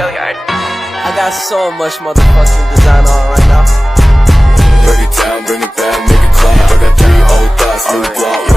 Gilliard. I got so much motherfucking design on right now. Break it down, bring it back, make it clap. I got 3 old thoughts, new block.